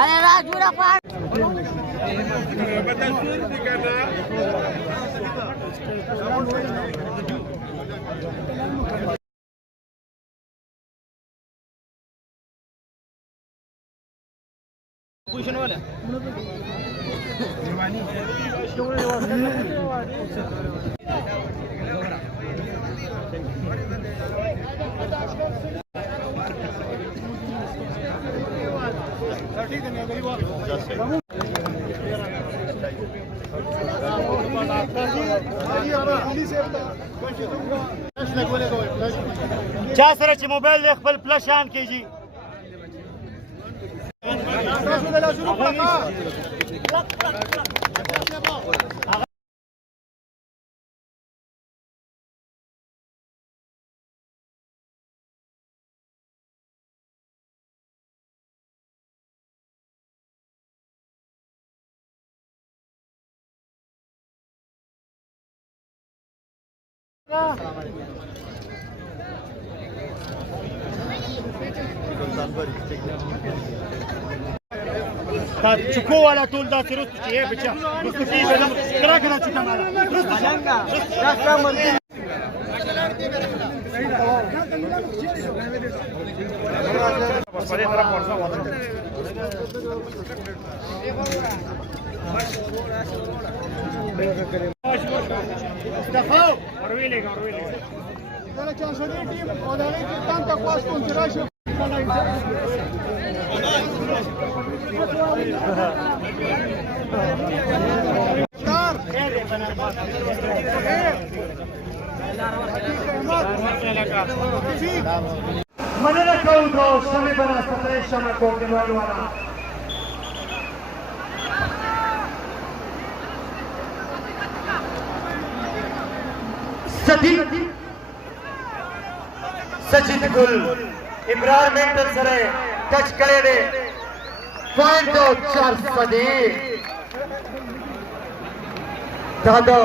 अरे राजूरा पार पोजीशन वाला چا سره چې موبایل د خپل فلش آن کیږي چکو والا ټول داسې رستو چې یې بچا رستو کېږي کرا کرا چې کماله رستو څنګه راسته مرګي استفاو اورویلګ دا چې شوړې ټیم او دا چې تان تک واس کوم چې راشي مننه کوم د شمې بناسته شمه کوټوالو والا सचिन गुल इन्वायरमेंटल सरे टच करे दे पॉइंट आउट 4 सदी दादा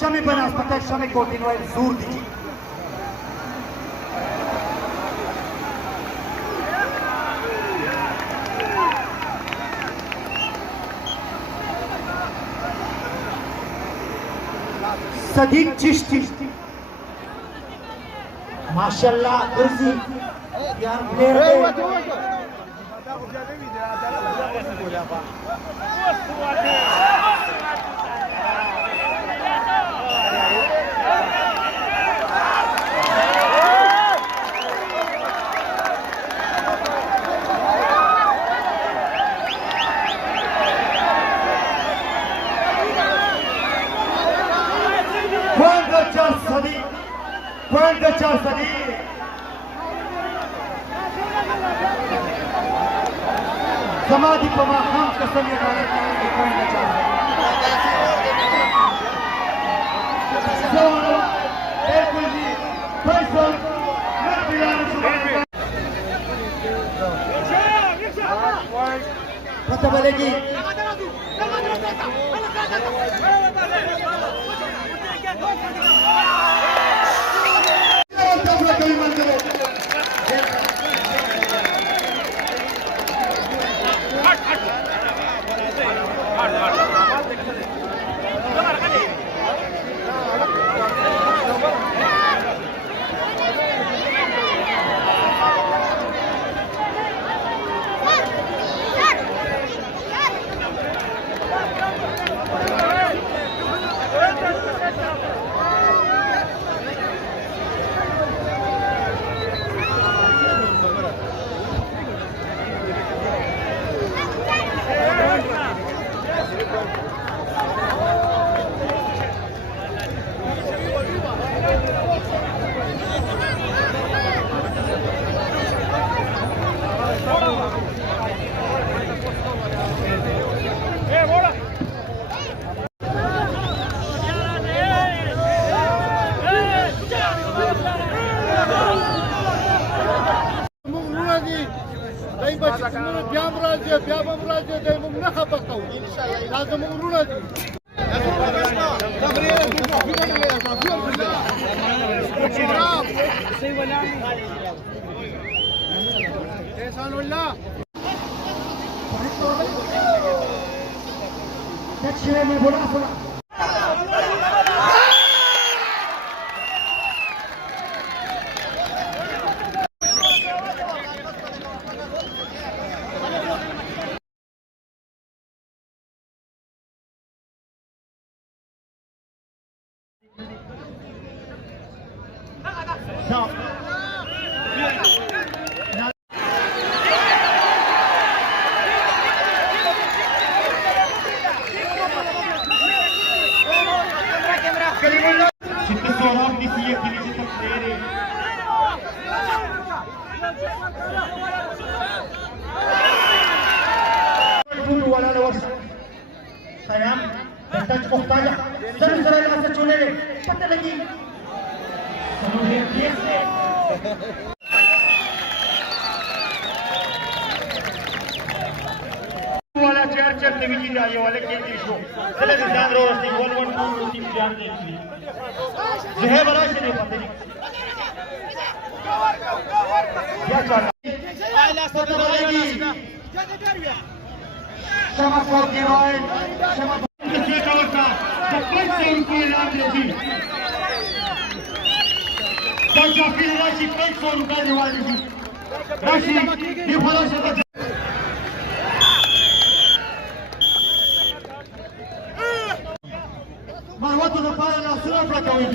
शमी बनास्पत शमी कोटिन वाइल जोर दीजिए सदीक चिश्ती माशाल्लाह कुर्सी यार प्लेयर पॉइंट 4 सदी समाधि पमा खाम कसम ये डाले पॉइंट 4 सोनो बिल्कुल जी फैसल पता बलेगी بچ بیا راځي بیا به راځي د موږ نه خبر کوو لازم ورونه دي احسان الله تشريني بولاسا sayang, estás postalla, solo se le hace chulele, pátale aquí. Solo le empiece. वाला चार चार टेलीविजन आए वाले केंद्रीय शो चले ध्यान रो रस्ती 112 टीम ध्यान दे जो है बड़ा से नहीं पता क्या चल रहा है शमा को गिराए शमा के कवर का तकलीफ से उनके नाम ले दी तो जाफिर राशि 500 रुपए दिवाली दी राशि ये भला से Marwatu na para na sura para kawin.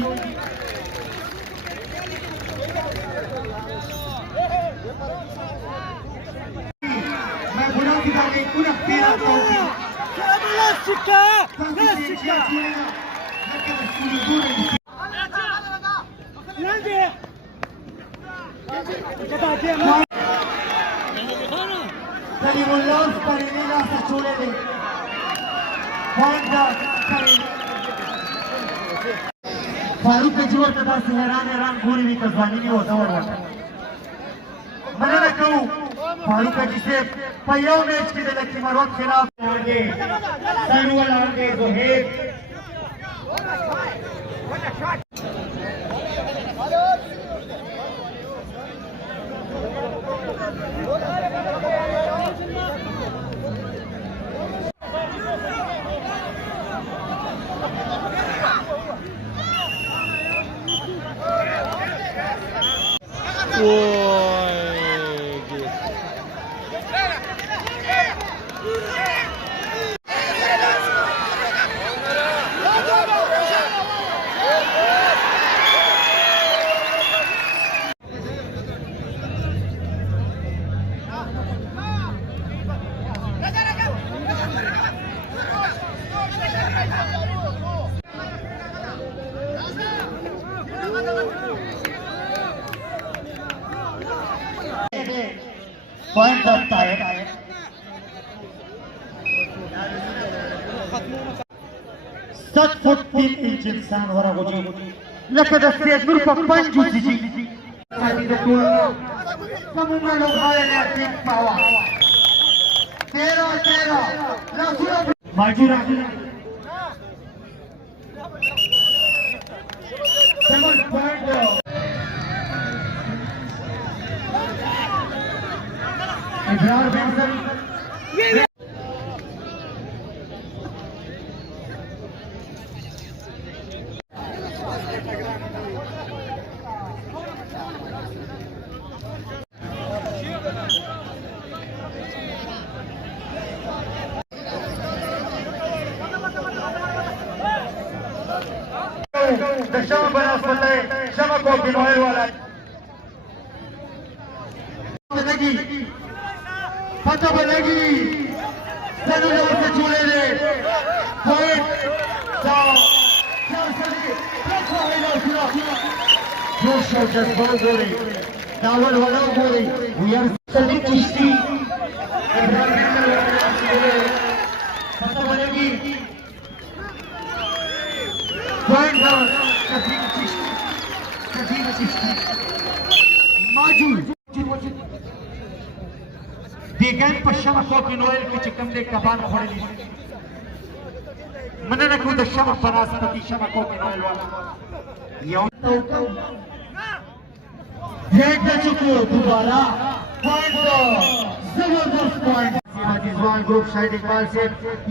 मैं बुरा की बात एक पूरा पीरा कहूँगी। Plastica, plastica. Nerede? Dari mulut karinila sa chule de. Wanda karin. Farooq के जीवन तथा हैरान पूरी भी तस्वानी नहीं होता और मैंने ना कहूँ फारूक का जिसे पहिया मैच की दल की मरवत खिलाफ आगे सैनुअल आगे जोहेब पॉइंट रखता है 7 फुट 3 इंच इंसान हो रहा है लकद अस्तियत मुर्फा पंजू जी साथी तो कोलना कमुना लोग आए ने ठीक पावा 13 लाखुरा माजूरा 7 पॉइंट इब्रार बेंसन दशम बनास बताए शमा को गिनवाए वाला बनेगी पता बनेगी सैनुअल से चूले ने पॉइंट चार सदी जो शौकत बड़ गोरे दावल वाला गोरे वी आर सदी चिश्ती पता बनेगी पॉइंट माजू بیگان په شمع کو کې نویل کې چې کوم دې کبان خوړلي مننه کوو د شمع په راز په دې شمع کو کې نویل والا یو یک د چکو دوباره پوائنٹ زبردست پوائنٹ عزیزوان گروپ شاہد اقبال سے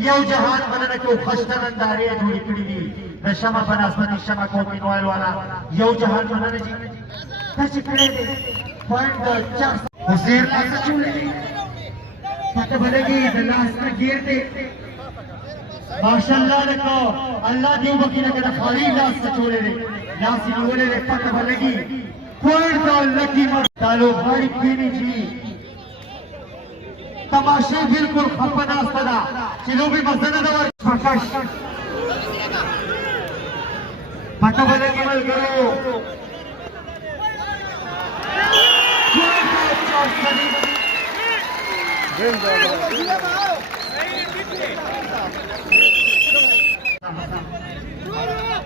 یو جہان مننه کوو خشتن اندارې جوړې کړې دي د شمع په راز په دې شمع کو کې نویل والا یو جهان مننه جی دا چې کړی دی پوائنٹ د 400 حسین لاسه چولې دي پته بلګي د لاس نه ګیر دی ماشاءالله لکو الله دې وکړي چې خالي لاس ته چولې دي لاس یې نیولې دی پته بلګي پوائنٹ د لکی مر تعلق غاړي کینی جی تماشې بالکل خپناسته ده چې لوبي مزنه ده ورکش پته بلګي ملګرو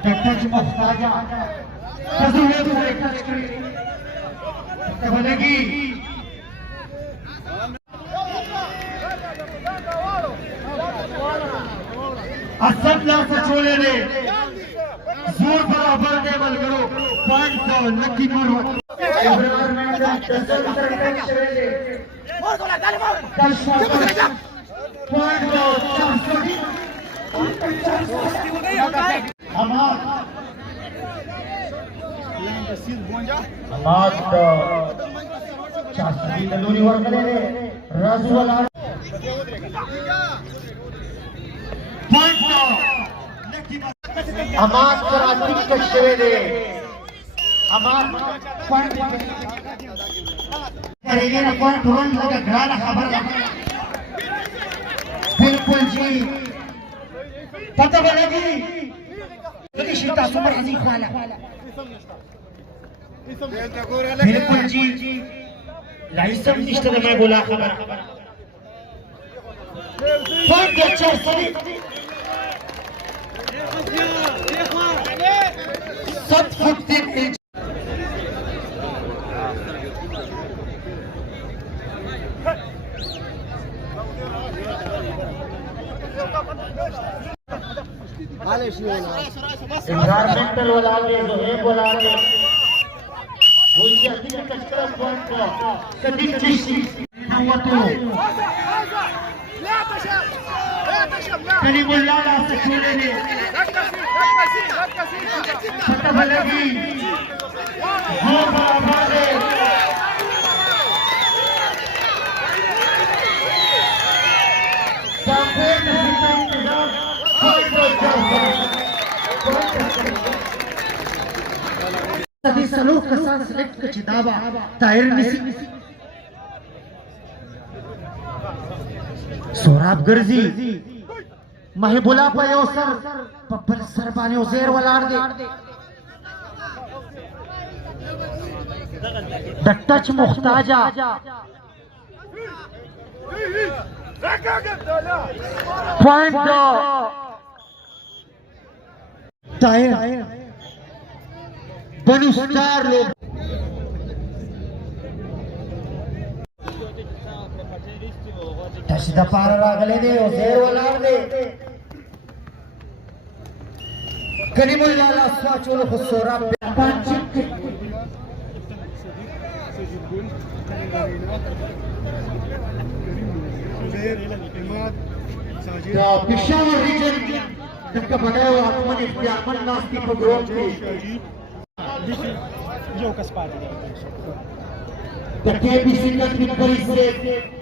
टच मुख्ताजा तस्वीर से टच करी बनेगी असद ला से छोड़े रे जोर बराबर दे बल करो पॉइंट तो लकी मरवा एनवायरमेंट का तस्वीर से टच करे पॉइंट तो 400 हमाद शास्त्री तंदूरी वर्कले ने रसवाला पॉइंट हमाद कराची के शेरे ने हमाद पॉइंट करेंगे ना पॉइंट तुरंत लगा घराना खबर बिल्कुल जी पता बनेगी लेकिन शिता सुपर हजी खाला बिल्कुल जी लाइसेंस निश्चित मैं बोला खबर बहुत अच्छा सही सब फुट इंच एनवायरमेंटल वाला के जो है बोला के वो जाति का कचरा पॉइंट को कभी चिश्ती हुआ तो कली बोला ला से छोड़े ने पता लगी वो बराबर है संपूर्ण इंतजाम सभी सलूक के साथ सिलेक्ट के चिदावा ताहिर निसी सोराब गर्जी महबुला पयो सर पप्पल सर बाने उजेर वलार दे द टच मुख्ताजा पॉइंट दो ताहिर बनु स्टार लोग तशदा पार रागले दे उजेर वलार दे कलीमुल्लाह अस्वा चोलो खुसोरा पांच पिशावर रीजन जबकि बनाया हुआ आत्मन इख्तियारमन नास्ती प्रोग्राम की the KBC Country Police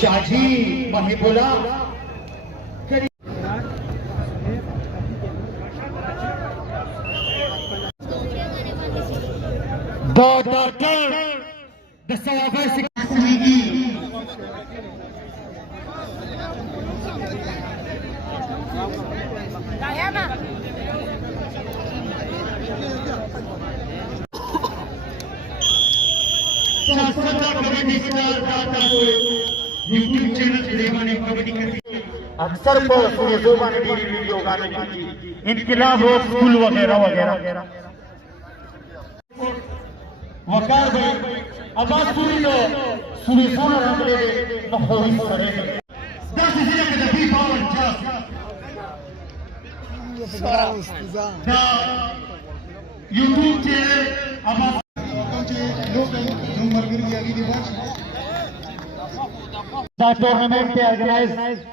Shaji Mahibulla kabaddi star YouTube channel रेवानी कबड्डी करती अक्सर सुरेशोबा ने वीडियो गाने की इनकलाब हो स्कूल वगैरह वगैरह वकार भाई अब्बास सुरीलो सुरेशोबा रंगले नखोई सरे 10 जिले के दफी पावन दा YouTube channel Abbas The tournament organized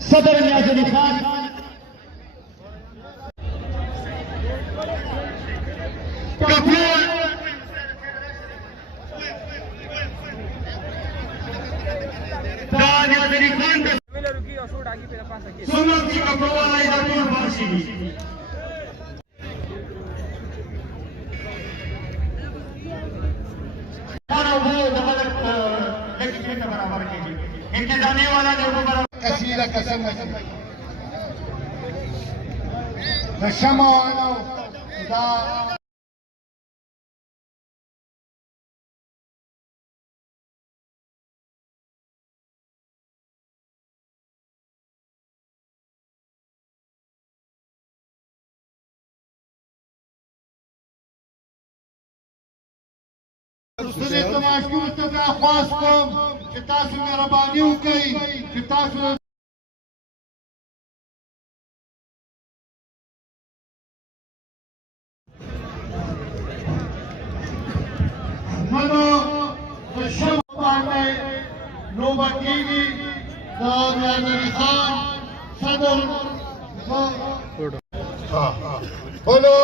Sadr Niaz Ali Khan كثيرة كسمة الشمع إذا رسولي تماشكو تبع خواستكم شتاسو مهرباني وكي شتاسو منو الشمع باندې نوبه کېږي د نیاز علي خان صدر بولو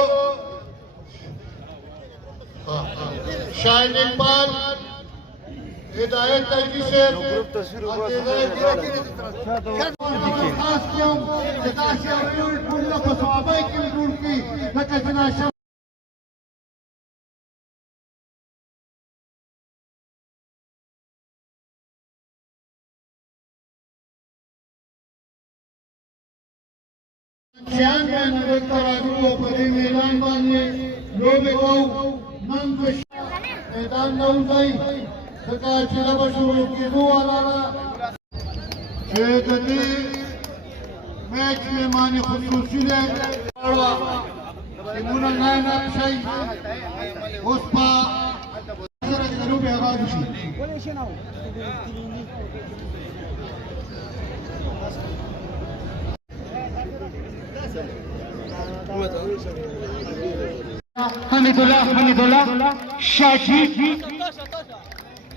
Shahid Iqbal हिदायत तैयबी से मैदान बांधने लोग من میدان نوځي ځکه چې دا به شروع کېدو والاله چې د دې میچ مېماني خصوصي دی ټیمونه نه شي اوس په سره د لوبې آغاز شي حمیدالله شاجی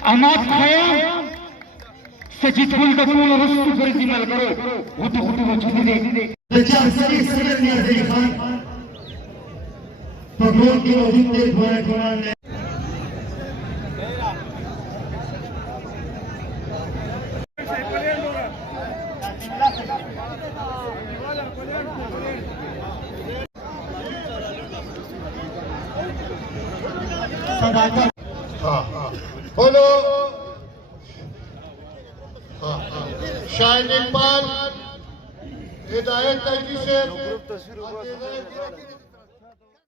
احمد خیام سجید گل د ټول رستو فرضي ملګرو غوټو وچولې دي د چارسري صدر نیاز علي خان په ګول کې موجود دي دوه ګولان بولو शाहिद इकबाल हिदायत तैयबी से